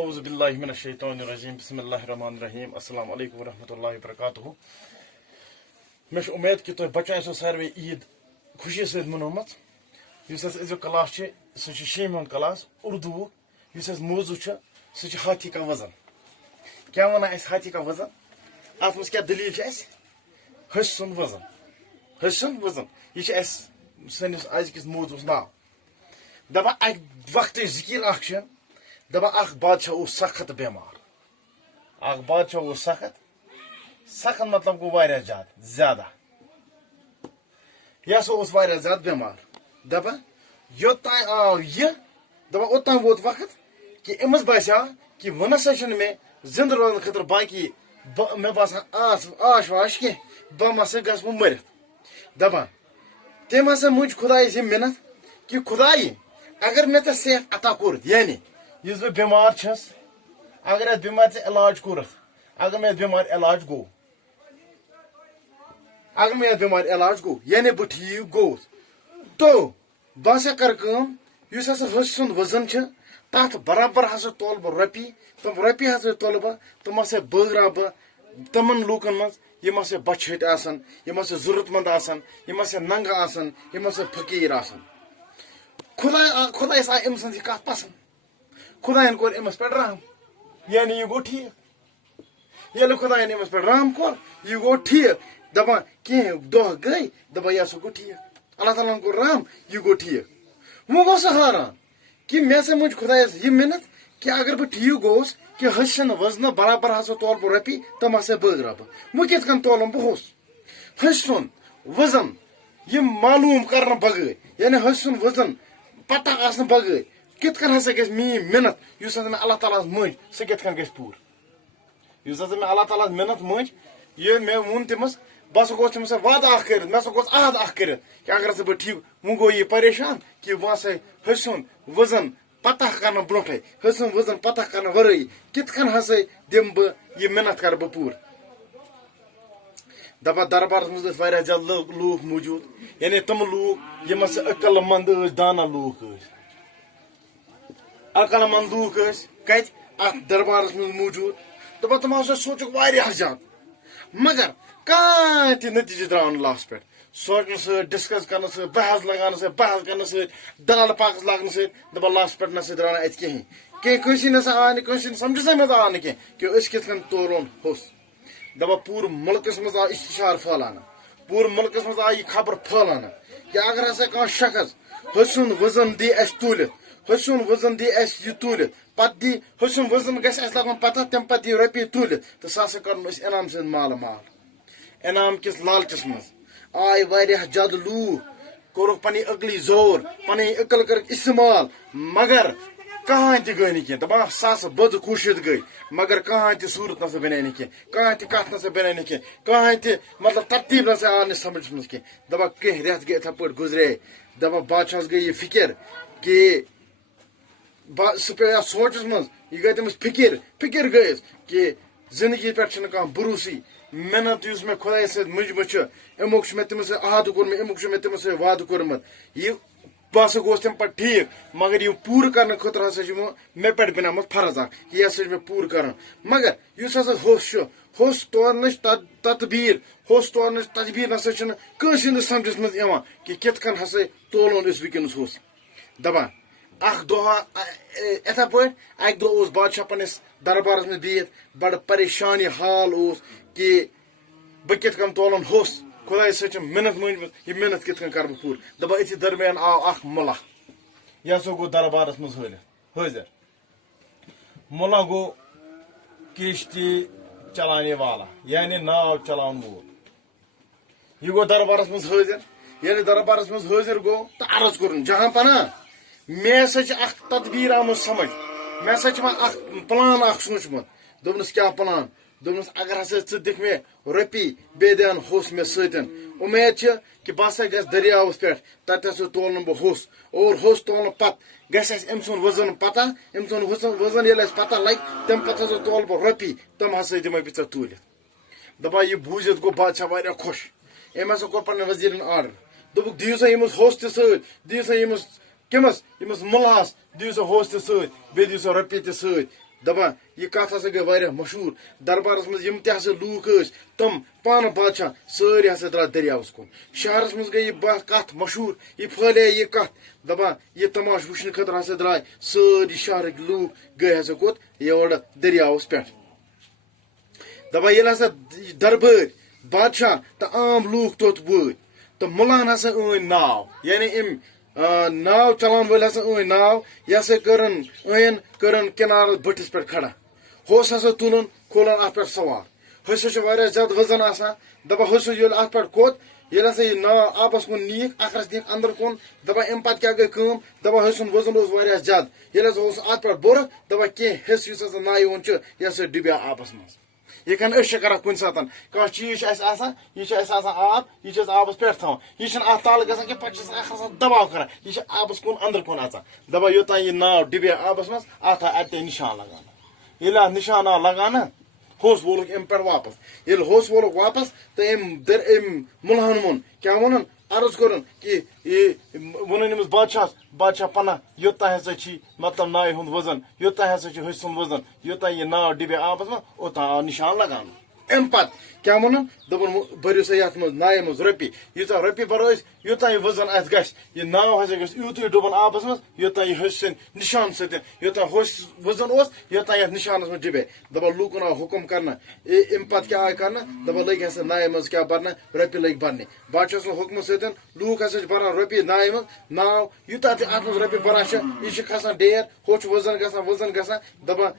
اعوذ باللہ من الشیطان الرجیم بسم اللہ الرحمن الرحیم السلام علیکم ورحمۃ اللہ وبرکاتہ میں امید کہ تہ بچہ آسو ساروی عید خوشی ست منومت اس ازیک کلاس سہ شیمہ ہند کلاس اردو اس موضوع سہ ہاتھی کا وزن کیا ونان اس ہاتھی کا وزن ات مز کیا دلیل اس ہسہِ سُنٛد وزن ہسہِ سُنٛد وزن یہ اس سٲنِس أزکِس موضوعس ناو دپان اکہ وقتٕچ ذکر اکھ دپان اکھ بادشاہ اوس سخت بیمار اکھ بادشاہ اوس سخت مطلب گو واریاہ زیادہ یہ ہسا اوس واریاہ زیادہ بیمار دپان یوتان آو یہ دپان اوتان ووت وقت کہ أمس باسیو کہ وۄنۍ نسا چھُنہٕ مےٚ زندٕ روزنہٕ خٲطرٕ باقی مےٚ باسان آش واش کینٛہہ بہٕ ہسا گژھٕ وۄنۍ مٔرِتھ دپان تٔمۍ ہسا مٔنج خۄدایس یہِ مِنت کہ خۄدایہِ اگر مےٚ ژےٚ صحت عطا کوٚرُتھ یعنی یُس بہٕ بٮ۪مار چھس اگر اتھ بٮ۪مارِ ژےٚ علاج کوٚرُتھ اگر مےٚ اتھ بٮ۪مارِ علاج گوٚو اگر مےٚ اتھ بٮ۪مارِ علاج گوٚو یعنی بہٕ ٹھیٖک گوٚوُس تو بہٕ ہسا کرٕ کٲم یُس ہسا ہسہِ سُنٛد وزن چھُ تتھ برابر ہسا تولہٕ بہٕ رۄپیہِ تِم رۄپیہِ ہسا تولہٕ بہٕ تِم ہسا بٲگراو بہٕ تِمن لوٗکن منٛز یِم ہسا بچھٲتۍ آسن یِم ہسا ضروٗرت منٛد آسن یِم ہسا ننگہٕ آسن یِم ہسا فقیٖر آسن خۄدایس آیہِ أمۍ سٕنٛز یہِ کتھ پسنٛد خۄداین کوٚر أمِس پٮ۪ٹھ رحم یعنی یہِ گوٚو ٹھیٖک ییٚلہِ خۄداین أمِس پٮ۪ٹھ رحم کوٚر یہِ گوٚو ٹھیٖک دپان کینٛہہ دۄہ گٔے دپان یہِ ہسا گوٚو ٹھیٖک اللہ تعالیٰ ہن کوٚر رحم یہِ گوٚو ٹھیٖک وۄنۍ گوٚو سُہ حٲران کہ مےٚ ہسا مٔنج خۄدایس یہِ مِنت کہ اگر بہٕ ٹھیٖک گوٚوُس کہ ہسہِ سٕنٛد وزنہٕ برابر ہسا تولہٕ بہٕ رۄپیہِ تِم ہسا بٲگراو بہٕ وۄنۍ کِتھ کٔنۍ تولن بہٕ ہسہِ سُنٛد وزن یہِ معلوٗم کرنہٕ بغٲر یعنی ہسہِ سُنٛد وزن پتہ آسنہٕ بغٲر کِتھ کٔنۍ ہسا گژھِ میٲنۍ مِنت یُس ہسا مےٚ اللہ تعالیٰ ہس مٔنج سۄ کِتھ کٔنۍ گژھِ پوٗرٕ یُس ہسا مےٚ اللہ تعالیٰ ہس مِنت مٔنج یہِ مےٚ ووٚن تٔمِس بہٕ ہسا گوٚژھ تٔمِس سۭتۍ وعدٕ اکھ کٔرِتھ مےٚ ہسا گوٚژھ عہد اکھ کٔرِتھ کہ اگر ہسا بہٕ ٹھیٖک وۄنۍ گوٚو یہِ پریشان کہ وۄنۍ ہسا ہسہِ سُنٛد وزن پتہ کرنہٕ برونٹھے ہسہِ سُنٛد وزن پتہ کرنہٕ ورٲیی کِتھ کٔنۍ ہسا دِمہٕ بہٕ یہِ مِنت کرٕ بہٕ پوٗرٕ دپان دربارس منٛز ٲسۍ واریاہ زیادٕ لوٗکھ موٗجوٗد یعنی تِم لوٗکھ یِم ہسا عقل منٛد ٲسۍ دانا لوٗکھ ٲسۍ عقل منٛد لوٗکھ ٲسۍ کتہِ اتھ دربارس منٛز موٗجوٗد دپان تِمو ہسا سونٛچُکھ واریاہ زیادٕ مگر کانٛہہ تہِ نتیٖجہٕ درٛاو نہٕ لاسٹس پٮ۪ٹھ سونٛچنہٕ سۭتۍ ڈسکس کرنہٕ سۭتۍ بحث لگاونہٕ سۭتۍ بحث کرنہٕ سۭتۍ دال پاکس لاگنہٕ سۭتۍ دپان لاسٹس پٮ۪ٹھ نسا درٛاو نہٕ اتہِ کِہیٖنۍ کٲنٛسہِ نسا آو نہٕ کٲنٛسہِ سمجھسٕے منٛز آو نہٕ کینٛہہ کہ أسۍ کِتھ کٔنۍ تولون ہوٚس دپان پوٗرٕ مُلکس منٛز آو اشتشار پھہلانہٕ پوٗرٕ مُلکس منٛز آیہِ یہِ خبر پھہلانہٕ کہ اگر ہسا کانٛہہ شخص ہسہِ سُنٛد وزن دی اسہِ توٗلِتھ ہسہِ سُنٛد وزن دی اسہِ یہِ توٗلِتھ پتہٕ دی ہسہِ سُنٛد وزن گژھِ اسہِ لگُن پتہ تمہِ پتہٕ دی رۄپیہِ توٗلِتھ تہٕ سُہ ہسا کرُن أسۍ انعام سۭتۍ مالہٕ مال انعام کِس لالچس منٛز آیہِ واریاہ زیادٕ لوٗکھ کوٚرُکھ پنٕنۍ عقلی زور پنٕنۍ عقل کٔرٕکھ استعمال مگر کٕہٲنۍ تہِ گٔے نہٕ کینٛہہ دپان ساسہٕ بٔژ کوٗشِش گٔے مگر کٕہٲنۍ تہِ صوٗرت نسا بنے نہٕ کینٛہہ کٕہٲنۍ تہِ کتھ نسا بنے نہٕ کینٛہہ کٕہٲنۍ تہِ مطلب ترتیٖب نسا آو نہٕ سمجھس منٛز کینٛہہ دپان کینٛہہ رٮ۪تھ گٔے یِتھے پٲٹھۍ گُزرے دپان بادشاہس گٔے یہِ فِکر کہ سُہ پیوٚو یتھ سونٛچس منٛز یہِ گٔے تٔمِس فِکر گٔیس کہ زندگی پٮ۪ٹھ چھُنہٕ کانٛہہ بروسٕے محنت یُس مےٚ خۄدایس سۭتۍ مٔنجمٕژ چھِ امیُک چھُ مےٚ تٔمِس سۭتۍ عہدٕ کوٚرمُت امیُک چھُ مےٚ تٔمِس سۭتۍ وعدٕ کوٚرمُت یہِ بہٕ ہسا گوٚوُس تمہِ پتہٕ ٹھیٖک مگر یہِ پوٗرٕ کرنہٕ خٲطرٕ ہسا چھُ مےٚ پٮ۪ٹھ بنیومُت فرض اکھ کہ یہِ ہسا چھُ مےٚ پوٗرٕ کرُن مگر یُس ہسا ہوٚس چھُ ہوٚس تورنٕچ تدبیٖر نسا چھُنہٕ کٲنٛسہِ ہٕنٛدِس سمجھس منٛز یِوان کہ کِتھ کٔنۍ ہسا تولون أسۍ وٕنکیٚنس ہوٚس دپان اکھ دۄہ یِتھے پٲٹھۍ اکہِ دۄہ اوس بادشاہ پننِس دربارس منٛز بِہِتھ بڑٕ پریشانی حال اوس کہ بہٕ کِتھ کٔنۍ تولن ہوٚس خۄدایس سۭتۍ چھِ مِنت مٲنجمٕژ یہِ مِنت کِتھ کٔنۍ کرٕ بہٕ پوٗرٕ دپان أتھی درمیان آو اکھ مُلا یہِ ہسا گوٚو دربارس منٛز حٲضر مُلا گوٚو کِشتی چلانے والا یعنی ناو چلاون وول یہِ گوٚو دربارس منٛز حٲضر ییٚلہِ دربارس منٛز حٲضر گوٚو تہٕ عرض کوٚرُن جہاں پناہ مےٚ ہسا چھِ اکھ تدبیٖر آمٕژ سمجھ مےٚ ہسا چھُ وۄنۍ اکھ پلان اکھ سوٗنٛچمُت دوٚپنس کیٛاہ پلان دوٚپنس اگر ہسا ژٕ دِکھ مےٚ رۄپیہِ بیٚیہِ دِن ہوٚس مےٚ سۭتۍ اُمید چھِ کہ بہٕ ہسا گژھٕ دٔریاوس پٮ۪ٹھ تتہِ ہسا تولنہٕ بہٕ ہوٚس اور ہوٚس تولنہٕ پتہٕ گژھِ اسہِ أمۍ سُنٛد وزن پتہ أمۍ سُنٛد وزن ییٚلہِ اسہِ پتہ لگہِ تمہِ پتہٕ ہسا تولہٕ بہٕ رۄپیہِ تِم ہسا دِمے بہٕ ژےٚ توٗلِتھ دپان یہِ بوٗزِتھ گوٚو بادشاہ واریاہ خۄش أمۍ ہسا کوٚر پننٮ۪ن وزیٖرن آرڈر دوٚپُکھ دِیِو سا ییٚمِس ہوٚس تہِ سۭتۍ دِیِو سا ییٚمِس کٔمِس ییٚمِس مُلہَس دِیِو سا ہوس تہِ سۭتۍ بیٚیہِ دِیِو سا رۄپیہِ تہِ سۭتۍ دَپان یہِ کَتھ ہسا گٔے واریاہ مشہوٗر دربارَس منٛز یِم تہِ ہسا لوٗکھ ٲسۍ تِم پانہٕ بادشاہ سٲری ہسا درٛاے دٔریاوَس کُن شہرَس منٛز گٔے یہِ کَتھ مشہوٗر یہِ پھٲلے یہِ کَتھ دَپان یہِ تماشہٕ وٕچھنہٕ خٲطرٕ ہسا درٛاے سٲری شہرٕکۍ لوٗکھ گٔے ہسا کوٚت یورٕ دٔریاوَس پٮ۪ٹھ دَپان ییٚلہِ ہسا دربٲرۍ بادشاہ تہٕ عام لوٗکھ توٚت وٲتۍ تہٕ مُلہن ہسا أنۍ ناو یعنی أمۍ ناو چلاون وٲلۍ ہسا أنۍ ناو یہِ ہسا کٔرٕن کِنارَس بٔٹھِس پٮ۪ٹھ کھڑا ہوس ہسا تُلُن کھولُن اَتھ پٮ۪ٹھ سوار ہوٚسہِ چھُ واریاہ زیادٕ وزن آسان دَپان ہوٚسہِ ییٚلہِ اَتھ پٮ۪ٹھ کھوٚت ییٚلہِ ہسا یہِ ناو آبس کُن نیٖکھ اکھرس نِیکھ اندر کُن دَپان اَمہِ پتہٕ کیاہ گٔے کٲم دَپان ہوٚسہِ ہُنٛد وزن اوس واریاہ زیادٕ ییٚلہِ ہسا اوس اَتھ پٮ۪ٹھ بوٚرُکھ دَپان کینٛہہ حِصہٕ یُس ہسا ناوِ ہُنٛد چھُ یہِ ہسا ڈُبیو آبس منٛز یِتھ أسۍ چھِ کران کُنہِ ساتہٕ کانٛہہ چیٖز چھُ اَسہِ آسان یہِ چھُ اَسہِ آسان آب یہِ چھِ أسۍ آبس پٮ۪ٹھ تھاوان یہِ چھُنہٕ اَتھ تل گژھان کینٛہہ پتہٕ چھِ اکھ آسان دباو کران یہِ چھُ آبس کُن اندر کُن اژان دَپان یوٚتانۍ یہِ ناو ڈُبے آبس منٛز اَتھ آو اَتہِ نِشان لگان ییٚلہِ اَتھ نِشان آو لگان ہوٚس وولُکھ اَمہِ پٮ۪ٹھ واپس ییٚلہِ ہوٚس وولُکھ واپس تہٕ أمۍ مُلہن ووٚن کیاہ ووٚنُن عرض کوٚرُن کہِ یہِ ووٚنُن أمِس بادشاہس بادشاہ پناہ یوٚتانۍ ہسا چھی مطلب ناوِ ہُنٛد وزن یوٚتانۍ ہسا چھُ ہوٚسہِ ہُنٛد وزن یوٚتانۍ یہِ ناو ڈُبے آبس منٛز اوٚتانۍ آو نِشان لگاونہٕ اَمہِ پتہٕ کیاہ ووٚنُن دوٚپُن بٔرِو سا یتھ منٛز ناوِ منٛز رۄپیہِ ییٖژاہ رۄپیہِ بَرو أسۍ یوٚتانۍ یہِ وزن اَتھ گژھِ یہِ ناو ہسا گژھِ یوٗتُے ڈُبُن آبس منٛز یوٚتانۍ یہِ ہوٚسہِ سٕنٛدِ نِشان سۭتۍ یوٚتانۍ ہوٚس وزن اوس یوٚتانۍ یتھ نِشانس منٛز ڈُبے دَپان لوٗکن آو حُکُم کرنہٕ اَمہِ پتہٕ کیاہ آے کرنہٕ دَپان لٔگۍ ہسا ناوِ منٛز کیاہ برنہٕ رۄپیہِ لٔگۍ برنہِ بادشاہ سٕنٛدِ حُکمہٕ سۭتۍ لوٗکھ ہسا چھِ بران رۄپیہِ ناوِ منٛز ناو یوٗتاہ تہِ اَتھ منٛز رۄپیہِ بران چھِ یہِ چھِ کھسان ڈیر ہُہ چھُ وزن گژھان دَپان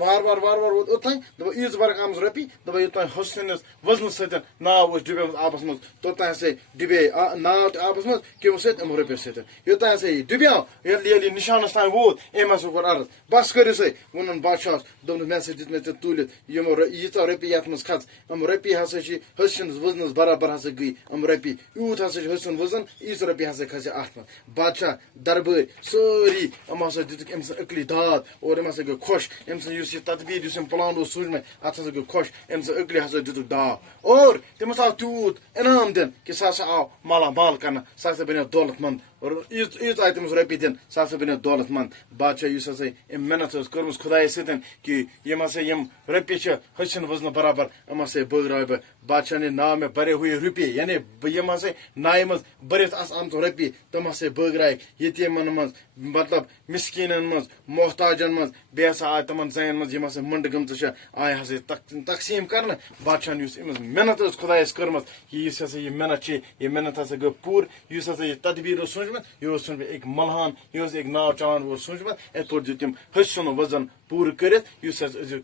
وارٕ وارٕ ووت اوٚتانۍ دَپان ییٖژ برکھ آمٕژ رۄپیہِ دَپان یوٚتانۍ ہوٚس سٕنٛدِس وزنہٕ سۭتۍ ناو اوس ڈُبیومُت آبس منٛز توٚتانۍ ہسا ڈُبے ناو تہِ آبس منٛز کیٚمو سۭتۍ یِمو رۄپیو سۭتۍ یوٚتانۍ ہسا یہِ ڈُبیو ییٚلہِ یہِ نِشانس تانۍ ووت أمۍ ہسا کوٚر عرض بس کٔرِو سا ووٚنُن بادشاہس دوٚپنس مےٚ ہسا دِژ مےٚ ژےٚ تُلِتھ یِمو ییٖژاہ رۄپیہِ یتھ منٛز کھژ یِم رۄپیہِ ہسا چھِ ہوٚسہِ ہٕنٛدِس وزنس برابر ہسا گٔے یِم رۄپیہِ یوٗت ہسا چھُ ہوٚسہِ ہُنٛد وزن ییٖژ رۄپیہِ ہسا کھسہِ اتھ منٛز بادشاہ دربٲرۍ سٲری یِم ہسا دِتُکھ أمۍ سٕنٛز عقلی داد اور یِم ہسا گٔے خۄش أمۍ سٕنٛز یُس یہِ تدبیٖر یُس أمۍ پلان اوس سوٗنٛچمُت اتھ ہسا گٔے خۄش أمۍ سٕنٛز عقلی ہسا دِتُکھ داو اور تٔمِس آو تیوٗت انعام دِنہٕ کہِ سُہ ہسا آو مالا مال کرنہٕ سُہ ہسا بنیو دولت منٛد اور یٖژ آیہِ تٔمِس رۄپیہِ دِنہٕ سُہ ہسا بنیو دولت منٛد بادشاہ یُس ہسا أمۍ محنت ٲس کٔرمٕژ خۄدایس سۭتۍ کہِ یِم ہسا یِم رۄپیہِ چھِ ہوٚسہِ ہٕنٛدِ وزنہٕ برابر یِم ہسا بٲگراوے بہٕ بادشاہ نے ناو مےٚ بَرے ہوے رۄپیہِ یعنی یِم ہسا ناوِ منٛز بٔرِتھ آسہٕ آمژٕ رۄپیہِ تِم ہسا بٲگرایہِ یتیٖمن منٛز مطلب مِسکیٖنن منٛز محتاجن منٛز بیٚیہِ ہسا آے تِمن زَنٮ۪ن منٛز یِم ہسا مٔنٛڈٕ گٔمژٕ چھِ آیہِ ہسا تقسیٖم کرنہٕ بادشاہن یُس أمِس محنت ٲس خۄدایس کٔرمٕژ کہِ یُس ہسا یہِ محنت چھِ یہِ محنت ہسا گٔے پوٗرٕ یُس ہسا یہِ تدبیٖر اوس سوٗنٛچمُت یہِ اوس سوٗنٛچمُت أکۍ ملہان یہِ اوس أکۍ ناو چلاون وول سوٗنٛچمُت یِتھ پٲٹھۍ دیُت تٔمۍ ہوٚسہِ سُنٛد وزن پوٗرٕ کٔرِتھ یُس اَسہِ أزیُک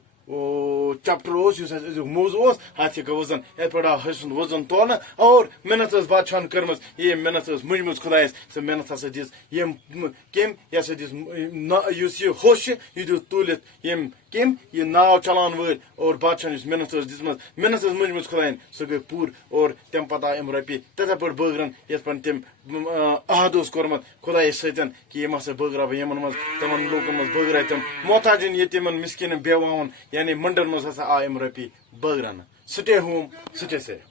چپٹر اوس یُس اَسہِ أزیُک موضوٗع اوس اَتھ چھِ وزن یِتھ پٲٹھۍ آو ہوٚسہِ سُنٛد وزن تولنہٕ اور محنت ٲس بادشاہن کٔرمٕژ ییٚمۍ محنت ٲس مٔنجمٕژ خۄدایس سۄ محنت ہسا دِژ یِم کٔمۍ یہِ ہسا دِژ یُس یہِ ہوٚس چھُ یہِ دیُت تُلِتھ یِم کٔمۍ یہِ ناو چلاون وٲلۍ اور بادشاہن یُس محنت ٲس دِژمٕژ محنت ٲس مٔنجمٕژ خۄداین سۄ گٔے پوٗرٕ اور تَمہِ پتہٕ آے یِم رۄپیہِ تِتھے پٲٹھۍ بٲگرن یِتھ پٲٹھۍ تٔمۍ عہد اوس کوٚرمُت خۄدایس سۭتۍ کہِ یِم ہسا بٲگراو بہٕ یِمن منٛز تِمن لوٗکن منٛز بٲگراے تِم محتاجن یتیٖمن مِسکیٖنن بیواوُن یعنی مٔنٛڈن منٛز ہسا آے یِم رۄپیہِ بٲگراونہٕ سٹے ہوم سٹے سیف